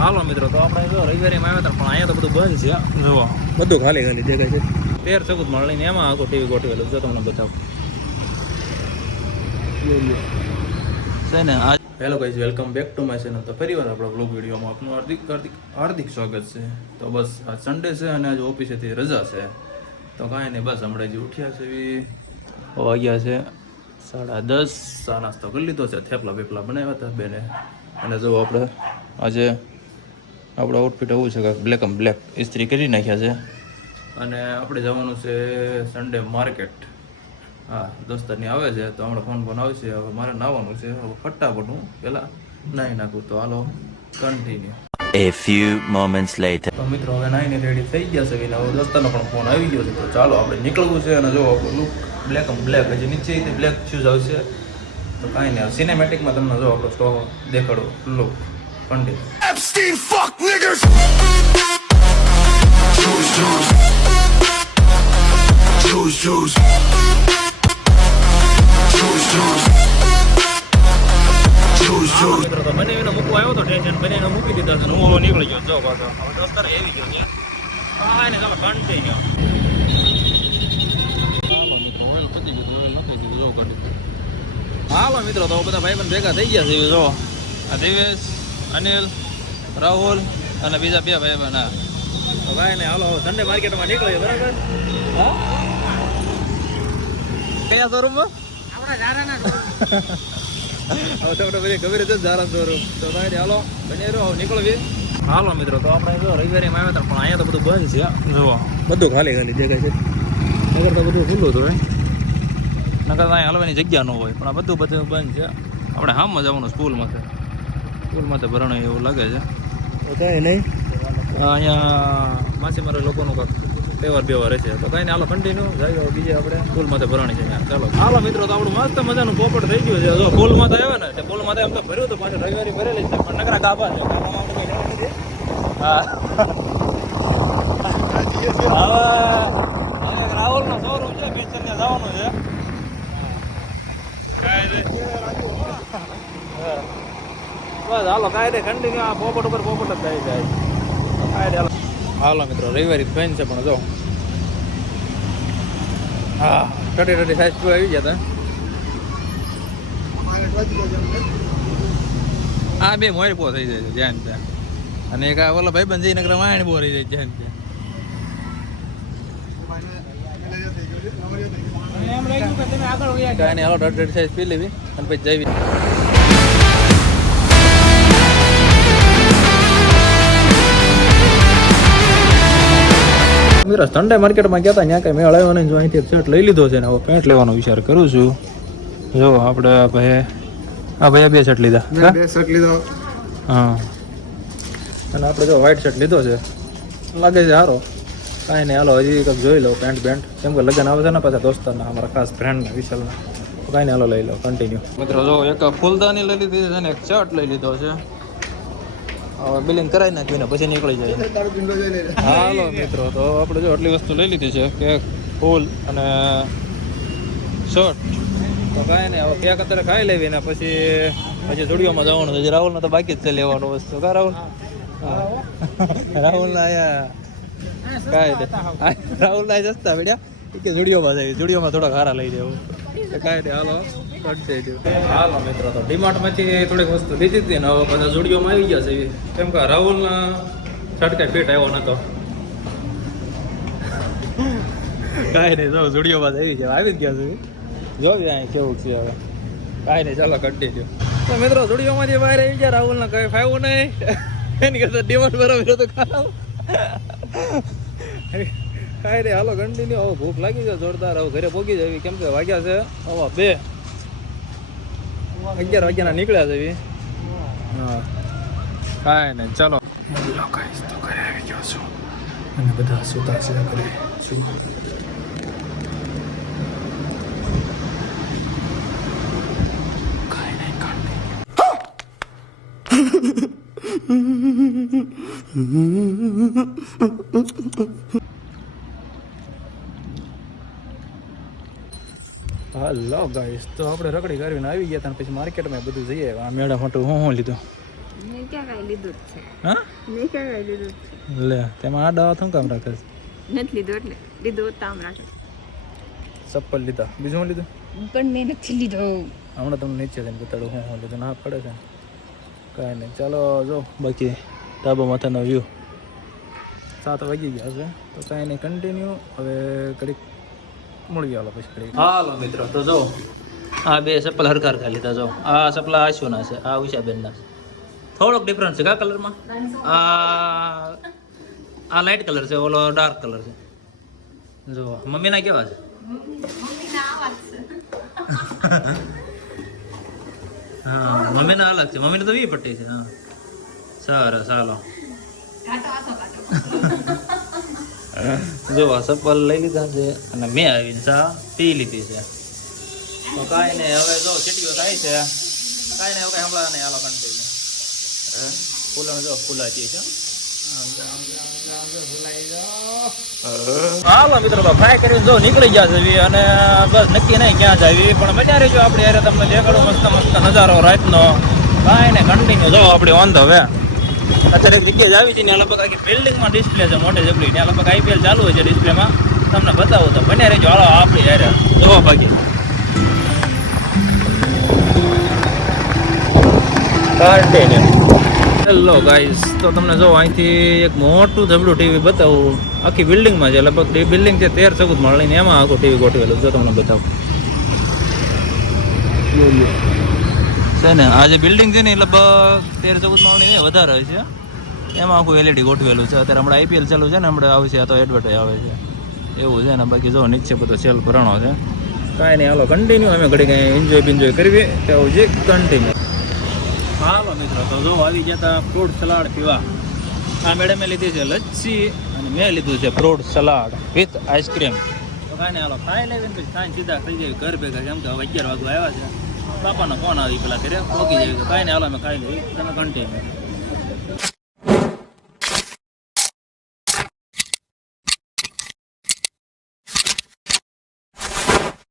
હાલો મિત્રો, તો આપણે જો રવિવારીમાં આવ્યા હતા, પણ અહીંયા તો બધું બંધ છે. જુઓ બધું ખાલી ખાલી દેખાય છે. 13 ચૌદ માં લઈને એમાં આખો ટીવી ગોઠવેલું જો તમને બતાવું છે ને. આજ hello guys, welcome back to my channel. તો ફરી વાર આપણા બ્લોગ વિડીયોમાં આપનું હાર્દિક સ્વાગત છે. તો બસ આજ સન્ડે છે અને આજ ઓફિસેથી રજા છે, તો કાંઈ નહીં, બસ હમણાં જે ઉઠ્યા છે વાગ્યા છે 10:30. ચા નાસ્તો કરી લીધો છે, થેપલા બેપલા બનાવ્યા હતા બેને. અને જો આપણે આજે આપણું આઉટફિટ આવું છે કે બ્લેક એન્ડ બ્લેક ઇસ્ત્રી કરી નાખ્યા છે. અને આપણે જવાનું છે સન્ડે માર્કેટ. હા, દોસ્તારની આવે છે તો હમણાં ફોન આવશે. હવે મારે નાવાનું છે, હવે ફટાફટ હું પહેલાં નાહી નાખું. તો હાલો continue. A few moments later. તો મિત્રો હવે નાહીને રેડી થઈ ગયા છે. હવે દોસ્તારનો પણ ફોન આવી ગયો છે, તો ચાલો આપણે નીકળવું છે. અને જો લુક બ્લેક એન્ડ બ્લેક, હજી નીચે બ્લેક શૂઝ આવશે. તો કાંઈ નહીં, સિનેમેટિકમાં તમને જો આપણો સ્ટો દેખાડો look continue. Epstein, fuck niggas. Choose, choose. Choose, choose. Choose, choose. Choose, choose. મિત્રો તો મને એને મૂકવા આવ્યો તો ટેન્શન, મને એને મૂકી દીધા છે. હું નીકળી ગયો જો પાછો. હવે દોસ્તાર આવી ગયો છે. હા એને ચાલો કન્ટિન્યુ. હાલો મિત્રો, તો બધા ભાઈબંધ ભેગા થઈ ગયા છે. જો આ દિવેશ, અનિલ, રાહુલ અને બીજા 2 ભાઈબંધ. હા તો કાંઈ નહીં, હાલો સન્ડે માર્કેટમાં નીકળીએ. બરાબર? હા, કયા શોરૂમમાં? હવે તમને બધી ખબર છે ધારા શોરૂમ. તો કાંઈ નહીં, હાલો બને રહ્યો નીકળવી. હાલો મિત્રો, તો આપણે જો રવિવારીમાં આવ્યા હતા, પણ અહીંયા તો બધું બંધ છે. જુઓ બધું ખાલી ખાલી દેખાય છે. નગર તો બધું ખુલ્લું હતું. નગર અહીંયા હાલવાની જગ્યા ન હોય, પણ આ બધું બંધ છે. આપણે હામમાં જવાનું સ્કૂલમાં તો ભરણ એવું લાગે છે. તો કાંઈ નહીં, અહીંયા માછીમારી લોકોનું કાંક તહેવાર બેવાર છે. તો કાંઈ નહીં, હાલો કન્ટિન્યુ જાય. બીજે આપણે સ્કૂલમાં ભરણી છે. ચાલો હાલો મિત્રો, તો આપણું મસ્ત મજાનું પોપટ થઈ ગયું છે. જો પુલમાં તો આવ્યા ને, તે પુલમાં તો એમ તો ભર્યું હતું, પાછું રવિવારી ભરેલી છે, પણ નકરા ગાભા છે. હા, હવે રાહુલનો શોરૂમ છે, પેશન ને જવાનું છે. બસ હાલો કાંઈ નહીં, કન્ટિન્યુ આ પોપટ ઉપર પોપટ જ થાય જાય. કાંઈ નહીં, હાલો મિત્રો, રવિવારી ફેન છે, પણ જો હા 30 સાઈઝ આવી ગયા હતા. હા, 2 મોર પો થઈ જાય છે જ્યાં ત્યાં. અને એક આ ઓલો ભાઈબંધ જઈને નકરા વાણ બો રહી જાય જ્યાં ત્યાં. કાંઈ નહીં, હાલો 30 સાઈઝ પી લેવી અને પછી જઈ. મિત્રો સન્ડે માર્કેટમાં ગયા હતા, ત્યાં કંઈ મેળ આવ્યો નહીં. જો અહીંથી શર્ટ લઈ લીધો છે ને હવે પેન્ટ લેવાનો વિચાર કરું છું. જો આપણે ભાઈ 2 શર્ટ લીધા. 2 શર્ટ લીધો. હા, અને આપણે જો વ્હાઈટ શર્ટ લીધો છે, લાગે છે સારો. કાંઈ નહીં, હાલો હજી કંઈક જોઈ લો પેન્ટ કેમ કે લગ્ન આવે છે ને પાછા દોસ્તારના, અમારા ખાસ ફ્રેન્ડના વિશાલના. તો કાંઈ નહીં, હાલો લઈ લો કન્ટિન્યુ. મિત્રો જો એક ફૂલદાની લઈ લીધી છે અને એક શર્ટ લઈ લીધો છે. હવે બિલિંગ કરાવી નાખ્યું ને પછી નીકળી જાય. હાલો મિત્રો, તો આપણે જો આટલી વસ્તુ લઈ લીધી છે, કેક, ફૂલ અને શર્ટ. તો કાંઈ નહીં, હવે કેક અત્યારે ખાઈ લેવી ને પછી સ્ટુડિયોમાં જવાનું છે. રાહુલને તો બાકી જ છે લેવાનું વસ્તુ. કા રાહુલ? રાહુલના અહીંયા કાંઈ નહીં, રાહુલના સસ્તા પડ્યા કે સ્ટુડિયોમાં જાય. સ્ટુડિયોમાં થોડાક હારા લઈ દેવું. કાંઈ નહીં, હાલો કટ થઈ ગયું. હાલો મિત્રો, તો ડીમાર્ટમાંથી થોડીક વસ્તુ લીધી હતી ને હવે બધા સ્ટુડિયોમાં આવી ગયા છે. કેમ કે રાહુલના શર્ટ કાંઈ ફિટ આવ્યો નતો. કાંઈ નહીં, જો સ્ટુડિયોમાં આવી ગયા છે. જોઈએ અહીં કેવું છે હવે. કાંઈ નહીં, ચાલો કન્ટિન્યુ. તો મિત્રો સ્ટુડિયોમાંથી બહાર આવી ગયા. રાહુલને કંઈ ફાવ્યું નહીં, એની કરતા ડીમાર્ટ બરાબર તો ખાવ. કાંઈ નહીં, હાલો કન્ટિન્યુ. હવે ભૂખ લાગી છે જોરદાર. હવે ઘરે પહોંચી જવી, કેમ કે વાગ્યા છે 2 11 વાગ્યાના નીકળ્યા છે. હા, કાંઈ નહીં, ચાલો. ગાઈસ તો ઘરે આવી ગયો છું અને બધા સુતા છે ઘરે. કાંઈ નહીં, હાલો ગાઈસ, તો આપણે રખડી કરીને આવી ગયા હતા. પછી માર્કેટમાં બધું જઈએ. આ મેળા માટે હું લીધું? ક્યાં કાંઈ લીધું જ છે હા મેં ક્યાં કાંઈ લીધું જ છે લે તેમાં આ દવા શું કામ રાખે છે નથી લીધું એટલે લીધું તામ રાખે ચપ્પલ લીધા બીજું શું લીધું પણ મેં નથી લીધો હમણાં તમને નીચે જઈને બતાડું શું લીધું ના પડે છે કાંઈ નહીં ચાલો જો બાકી ધાબા માથાનો વ્યૂ 7 વાગી ગયા છે તો કાંઈ નહીં કન્ટિન્યુ હવે ઘડીક મળી ગયા પછી ઘડીક હાલો મિત્રો તો જો આ બે ચપ્પલ હરખા હરખા લીધા જો આ ચપ્પલા આશુના છે આ ઉષાબેનના છે થોડોક ડિફરન્સ છે કા કલરમાં આ લાઇટ કલર છે ઓલો ડાર્ક કલર છે જો મમ્મીના કેવા છે હા મમ્મીના અલગ છે મમ્મીને તો વી પટ્ટી છે હા સારા ચાલો જો આ ચપ્પલ લઈ લીધા છે અને મેં આવીને ચા પી લીધી છે તો કાંઈ નહીં હવે જો ચીટીઓ થાય છે કાંઈ નહીં હવે કાંઈ હમણાં નહીં હાલો કન્ટિન્યુ ફૂલાનું જો ફૂલાતી છે હાલો મિત્રો તો ફ્રાય કરીને જો નીકળી ગયા છે અને બસ નક્કી નહીં ક્યાં જાય પણ મજા રહેજો આપણે યારે તમને દેખાડો મસ્ત મસ્ત નજારો રાતનો કાંઈ ને કન્ટિન્યુ જો આપણે ઓન ધ વે અત્યારે એક જગ્યાએ જ આવી છે ને લગભગ આખી બિલ્ડિંગમાં ડિસ્પ્લે છે મોટી જબરી ત્યાં લગભગ IPL ચાલુ હોય છે ડિસ્પ્લેમાં તમને બતાવો તો બને રહેજો હાલો આપણી યારે જોવા ભાગી હેલો ગાઈસ તો તમને જો અહીંથી એક મોટું ધબડું ટીવી બતાવું આખી બિલ્ડિંગમાં છે લગભગ બિલ્ડિંગ છે 13-14 માળની એમાં આખું ટીવી ગોઠવેલું જો તમને બતાવું છે ને આ જે બિલ્ડિંગ છે ને લગભગ 13-14 માળની નહીં વધારે છે એમાં આખું LED ગોઠવેલું છે અત્યારે હમણાં IPL ચાલુ છે ને હમણાં આવશે આ તો એડવર્ટાઈઝ આવે છે એવું છે ને બાકી જો નીચે બધો સેલ ભરાણો છે કાંઈ નહીં હાલો કન્ટિન્યુ અમે ઘડી કંઈ એન્જોય કરવી તેવું જે કન્ટિન્યુ હાલો મિત્રો તો જો આવી ગયા હતા ફ્રૂટ સલાડ પીવા આ મેડમે લીધી છે લચ્છી અને મેં લીધું છે ફ્રૂટ સલાડ વિથ આઈસ્ક્રીમ તો કાંઈ નહીં હાલો ખાઈ લેવીને પછી કાંઈ સીધા થઈ જાય ઘર ભેગા કેમ કે હવે 11 વાગવા આવ્યા છે બાપાનો ફોન આવી પેલા ઘરે પહોંચી જાય તો કાંઈ નહીં હાલો અમે ખાઈ લઈએ તમે કન્ટિન્યુ